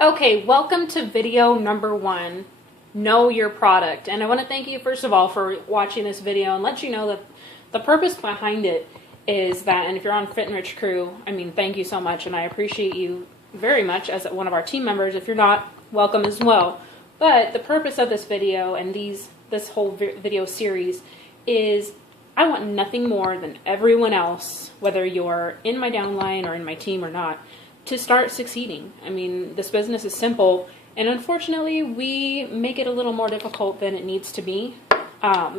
Okay, welcome to video number 1, Know Your Product. And I want to thank you, first of all, for watching this video and let you know that the purpose behind it is that, and if you're on Fit and Rich Crew, I mean, thank you so much, and I appreciate you very much as one of our team members. If you're not, welcome as well. But the purpose of this video and this whole video series is I want nothing more than everyone else, whether you're in my downline or in my team or not, to start succeeding. I mean, this business is simple, and unfortunately, we make it a little more difficult than it needs to be.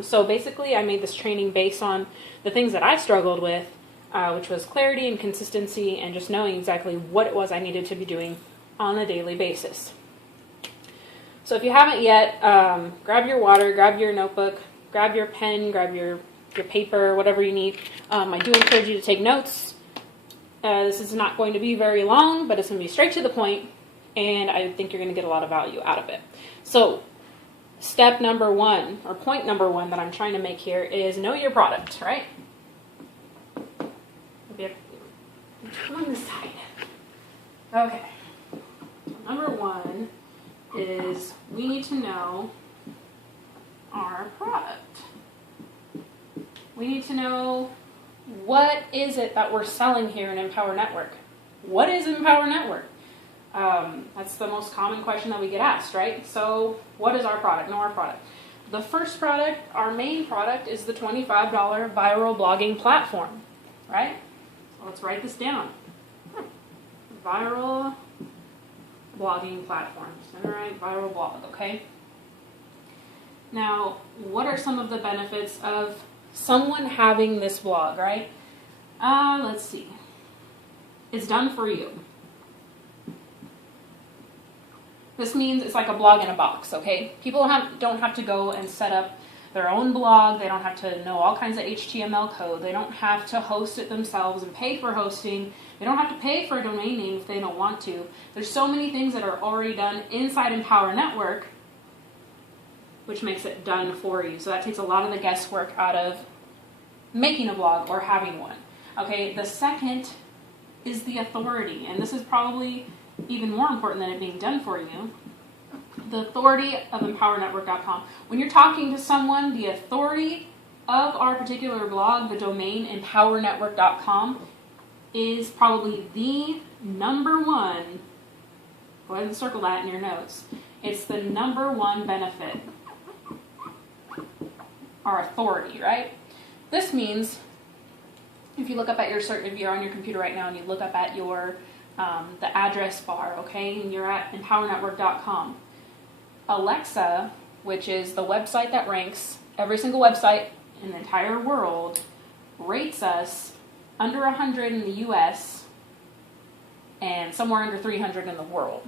So basically, I made this training based on the things that I struggled with, which was clarity and consistency and just knowing exactly what it was I needed to be doing on a daily basis. So if you haven't yet, grab your water, grab your notebook, grab your pen, grab your paper, whatever you need. I do encourage you to take notes. This is not going to be very long, but it's going to be straight to the point, and I think you're going to get a lot of value out of it. So step number 1, or point number 1 that I'm trying to make here is know your product, right? Come on this side. Okay. Number 1 is we need to know our product. We need to know what is it that we're selling here in Empower Network. What is Empower Network? That's the most common question that we get asked, right? So what is our product? Know our product. The first product, our main product, is the $25 viral blogging platform, right? So let's write this down. Viral blogging platform. All right, viral blog, okay? Now, what are some of the benefits of someone having this blog, right? Let's see. It's done for you. This means it's like a blog in a box, okay? People don't have to go and set up their own blog. They don't have to know all kinds of HTML code. They don't have to host it themselves and pay for hosting. They don't have to pay for a domain name if they don't want to. There's so many things that are already done inside Empower Network, which makes it done for you. So that takes a lot of the guesswork out of making a blog or having one. Okay, the second is the authority, and this is probably even more important than it being done for you. The authority of EmpowerNetwork.com. When you're talking to someone, the authority of our particular blog, the domain EmpowerNetwork.com, is probably the number one. Go ahead and circle that in your notes. It's the number one benefit. Our authority, right? This means if you look up at your if you're on your computer right now and you look up at your the address bar, okay, and you're at EmpowerNetwork.com. Alexa, which is the website that ranks every single website in the entire world, rates us under 100 in the U.S. and somewhere under 300 in the world.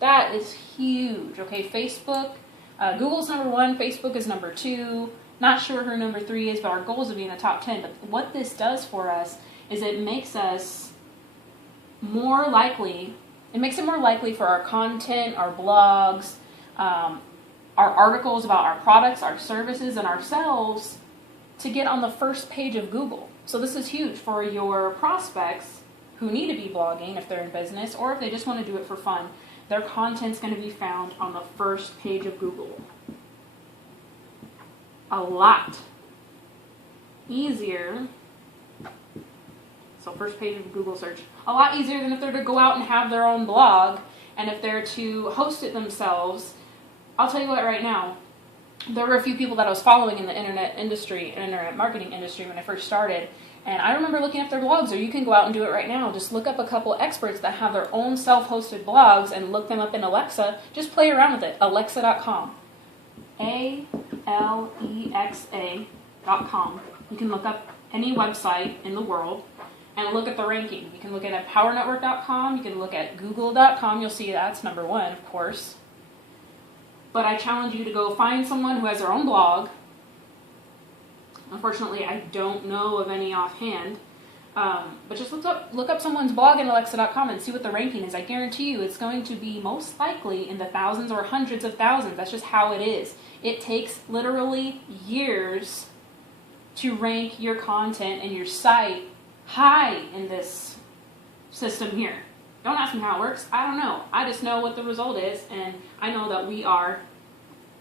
That is huge, okay? Facebook, Google's number 1, Facebook is number 2. Not sure who number 3 is, but our goal is to be in the top 10. But what this does for us is it makes us more likely, it makes it more likely for our content, our blogs, our articles about our products, our services, and ourselves to get on the first page of Google. So this is huge for your prospects who need to be blogging if they're in business or if they just want to do it for fun. Their content's going to be found on the first page of Google. A lot easier. So first page of Google search. A lot easier than if they're to go out and have their own blog and if they're to host it themselves. I'll tell you what right now. There were a few people that I was following in the internet marketing industry when I first started. And I remember looking at their blogs, or you can go out and do it right now. Just look up a couple experts that have their own self-hosted blogs and look them up in Alexa. Just play around with it. Alexa.com. Alexa.com. You can look up any website in the world and look at the ranking. You can look at EmpowerNetwork.com. You can look at Google.com. You'll see that's number 1, of course. But I challenge you to go find someone who has their own blog. Unfortunately, I don't know of any offhand. But just look up someone's blog in Alexa.com and see what the ranking is. I guarantee you it's going to be most likely in the thousands or hundreds of thousands. That's just how it is. It takes literally years to rank your content and your site high in this system here. Don't ask me how it works. I don't know. I just know what the result is, and I know that we are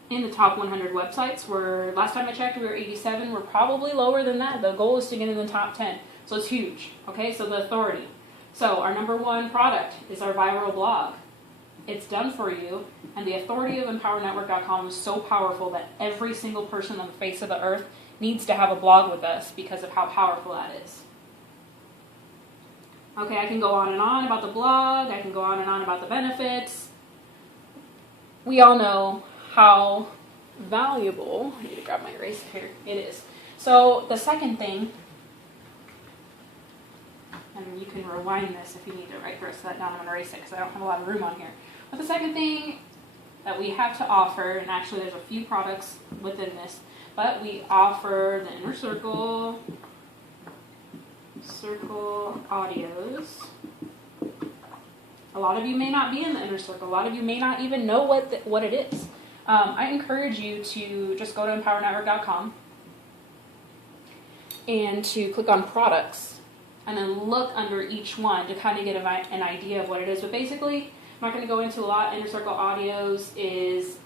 in the top 100 websites. Where last time I checked, we were 87. We're probably lower than that. The goal is to get in the top 10. So it's huge. Okay, so the authority. So our number one product is our viral blog. It's done for you, and the authority of EmpowerNetwork.com is so powerful that every single person on the face of the earth needs to have a blog with us because of how powerful that is. Okay, I can go on and on about the blog. I can go on and on about the benefits. We all know how valuable, I need to grab my eraser here, it is. So the second thing, and you can rewind this if you need to write the rest of that down. I'm going to erase it because I don't have a lot of room on here. But the second thing that we have to offer, and actually there's a few products within this, but we offer the Inner Circle audios. A lot of you may not be in the Inner Circle. A lot of you may not even know what it is. I encourage you to just go to EmpowerNetwork.com and to click on products and then look under each one to kind of get an idea of what it is. But basically, I'm not going to go into a lot. Inner Circle audios is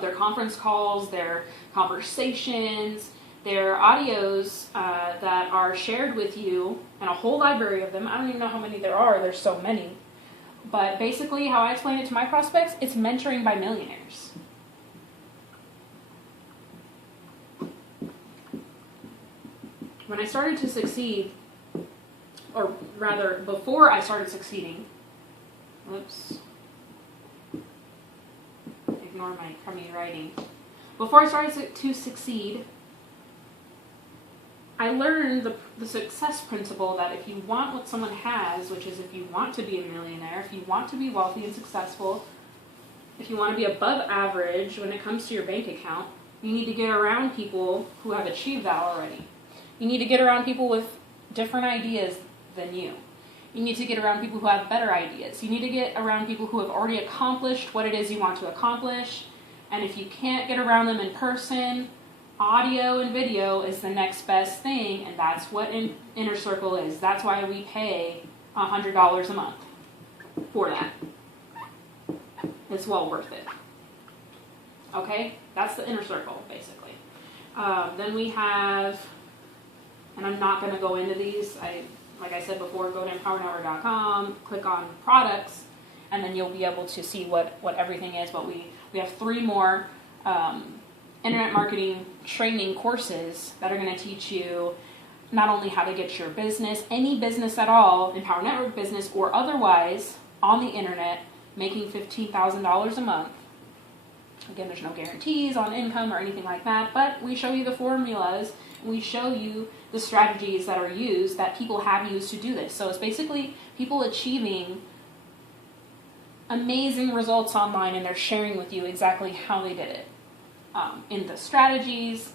their conference calls, their conversations, their audios that are shared with you, and a whole library of them. I don't even know how many there are. There's so many. But basically, how I explain it to my prospects, it's mentoring by millionaires. When I started to succeed, or rather, before I started succeeding, ignore my crummy writing. Before I started to succeed, I learned the success principle that if you want what someone has, which is if you want to be a millionaire, if you want to be wealthy and successful, if you want to be above average when it comes to your bank account, you need to get around people who have achieved that already. You need to get around people with different ideas than you. You need to get around people who have better ideas. You need to get around people who have already accomplished what it is you want to accomplish. And if you can't get around them in person, audio and video is the next best thing, and that's what Inner Circle is. That's why we pay $100 a month for that. It's well worth it. Okay? That's the Inner Circle, basically. Then we have, and I'm not going to go into these. Like I said before, go to EmpowerNetwork.com, click on products, and then you'll be able to see what everything is. But we have 3 more internet marketing training courses that are going to teach you not only how to get your business, any business at all, Empower Network business or otherwise, on the internet, making $15,000 a month. Again, there's no guarantees on income or anything like that, but we show you the formulas, and we show you the strategies that are used, that people have used to do this. So it's basically people achieving amazing results online, and they're sharing with you exactly how they did it. In the strategies,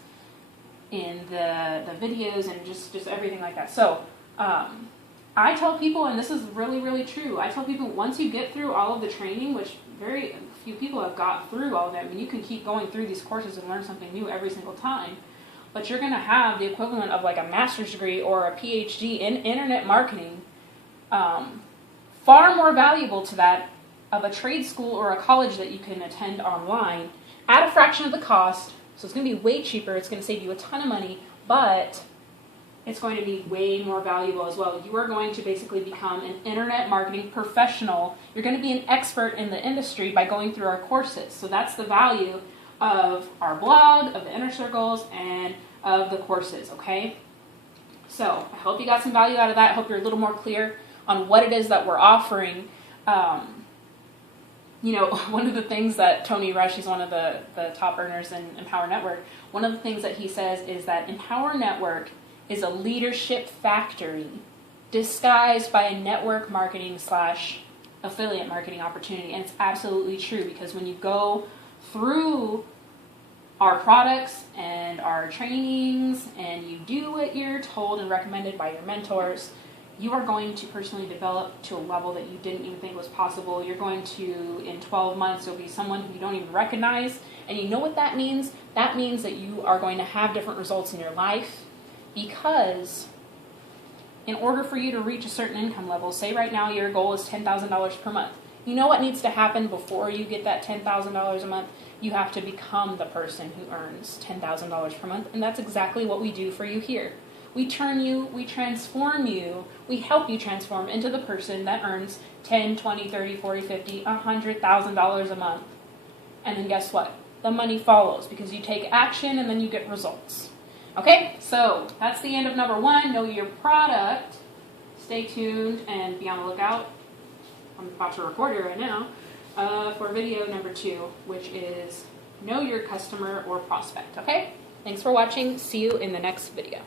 in the videos, and just everything like that. So I tell people, and this is really, really true, I tell people once you get through all of the training, which very few people have got through all of that. I mean, you can keep going through these courses and learn something new every single time, but you're going to have the equivalent of like a master's degree or a PhD in internet marketing, far more valuable to that of a trade school or a college that you can attend online at a fraction of the cost. So it's going to be way cheaper. It's going to save you a ton of money, but it's going to be way more valuable as well. You are going to basically become an internet marketing professional. You're going to be an expert in the industry by going through our courses. So that's the value of our blog, of the Inner Circles, and of the courses, okay? So I hope you got some value out of that. I hope you're a little more clear on what it is that we're offering. You know, one of the things that Tony Rush, he's one of the top earners in Empower Network, one of the things that he says is that Empower Network is a leadership factory disguised by a network marketing / affiliate marketing opportunity. And it's absolutely true, because when you go through our products and our trainings and you do what you're told and recommended by your mentors, you are going to personally develop to a level that you didn't even think was possible. You're going to, in 12 months, you'll be someone who you don't even recognize. And you know what that means? That means that you are going to have different results in your life, because in order for you to reach a certain income level, say right now your goal is $10,000 per month, you know what needs to happen before you get that $10,000 a month? You have to become the person who earns $10,000 per month, and that's exactly what we do for you here. We turn you, we transform you, we help you transform into the person that earns $10, $20, $30, $40, $50, $100,000 a month. And then guess what? The money follows because you take action and then you get results. Okay, so that's the end of number 1, know your product. Stay tuned and be on the lookout. I'm about to record it right now for video number 2, which is know your customer or prospect. Okay, thanks for watching. See you in the next video.